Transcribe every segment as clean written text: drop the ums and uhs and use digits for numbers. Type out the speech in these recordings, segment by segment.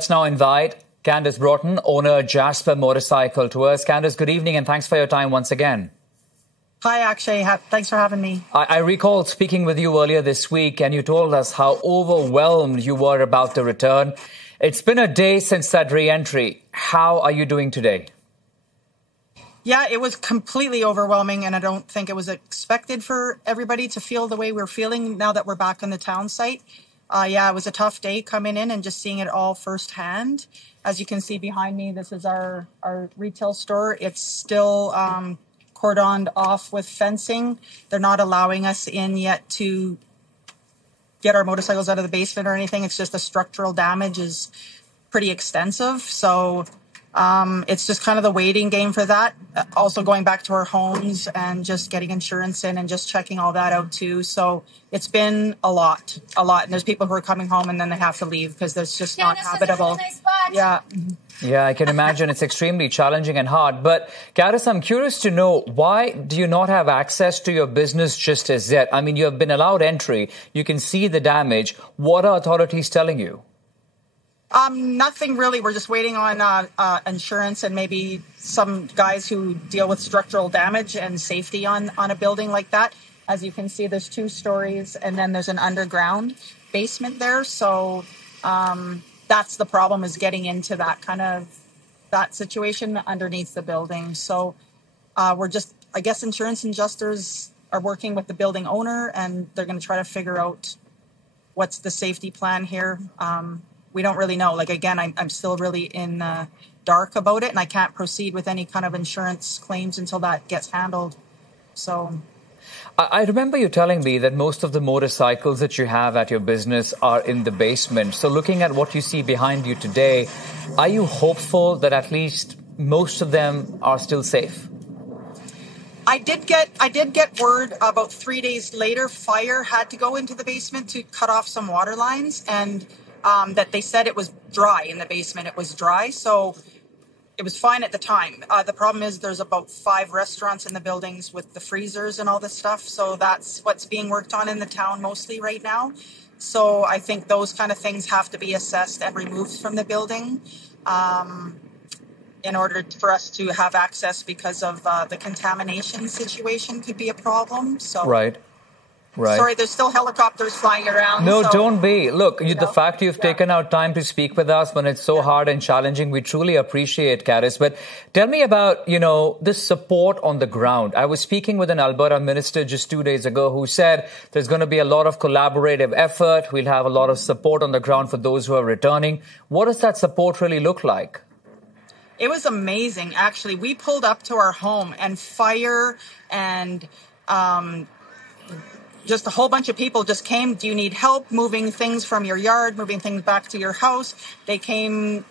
Let's now invite Candace Broughton, owner Jasper Motorcycle Tours. Candace, good evening and thanks for your time once again. Hi, Akshay. Thanks for having me. I recall speaking with you earlier this week and you told us how overwhelmed you were about the return. It's been a day since that re-entry. How are you doing today? Yeah, it was completely overwhelming, and I don't think it was expected for everybody to feel the way we're feeling now that we're back on the town site. Yeah, it was a tough day coming in and just seeing it all firsthand. As you can see behind me, this is our retail store. It's still cordoned off with fencing. They're not allowing us in yet to get our motorcycles out of the basement or anything. It's just the structural damage is pretty extensive. So it's just kind of the waiting game for that. Also going back to our homes and just getting insurance in and just checking all that out too. So it's been a lot. And there's people who are coming home and then they have to leave because it's just not habitable. Yeah. Yeah, I can imagine it's extremely challenging and hard. But Candace, I'm curious to know, why do you not have access to your business just as yet? I mean, you have been allowed entry. You can see the damage. What are authorities telling you? Nothing really. We're just waiting on insurance and maybe some guys who deal with structural damage and safety on a building like that. As you can see, there's 2 stories and then there's an underground basement there. So that's the problem, is getting into that situation underneath the building. So we're just, I guess insurance adjusters are working with the building owner and they're going to try to figure out what's the safety plan here. We don't really know. Like, again, I'm still really in the dark about it, and I can't proceed with any kind of insurance claims until that gets handled. So I remember you telling me that most of the motorcycles that you have at your business are in the basement. So looking at what you see behind you today, are you hopeful that at least most of them are still safe? I did get word about 3 days later, fire had to go into the basement to cut off some water lines, and that they said it was dry in the basement. It was dry, so it was fine at the time. The problem is there's about 5 restaurants in the buildings with the freezers and all this stuff, so that's what's being worked on in the town mostly right now. So I think those kind of things have to be assessed and removed from the building in order for us to have access, because of the contamination situation could be a problem. So Right. Sorry, there's still helicopters flying around. No, so, don't be. Look, the fact you've taken out time to speak with us when it's so hard and challenging, we truly appreciate, Candace. But tell me about, this support on the ground. I was speaking with an Alberta minister just 2 days ago who said there's going to be a lot of collaborative effort. We'll have a lot of support on the ground for those who are returning. What does that support really look like? It was amazing, actually. We pulled up to our home and fire and just a whole bunch of people just came. Do you need help moving things from your yard, moving things back to your house? They came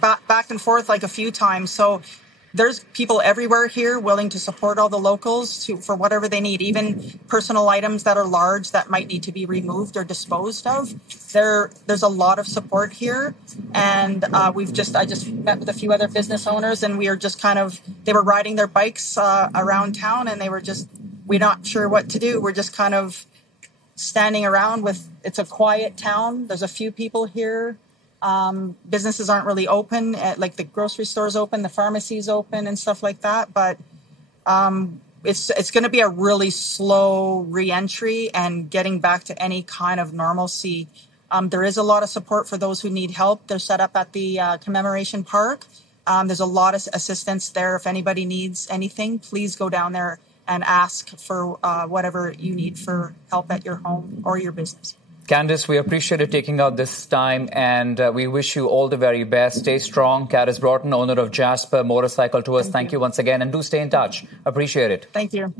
back and forth like a few times. So there's people everywhere here willing to support all the locals for whatever they need, even personal items that are large that might need to be removed or disposed of. There's a lot of support here. And I just met with a few other business owners, and we are just they were riding their bikes around town, and we're not sure what to do. We're just kind of standing around it's a quiet town. There's a few people here. Businesses aren't really open, like the grocery store's open, the pharmacy's open and stuff like that. But it's going to be a really slow re-entry and getting back to any kind of normalcy. There is a lot of support for those who need help. They're set up at the Commemoration Park. There's a lot of assistance there. If anybody needs anything, please go down there and ask for whatever you need for help at your home or your business. Candace, we appreciate you taking out this time, and we wish you all the very best. Stay strong. Candace Broughton, owner of Jasper Motorcycle Tours. Thank you once again, and do stay in touch. Appreciate it. Thank you.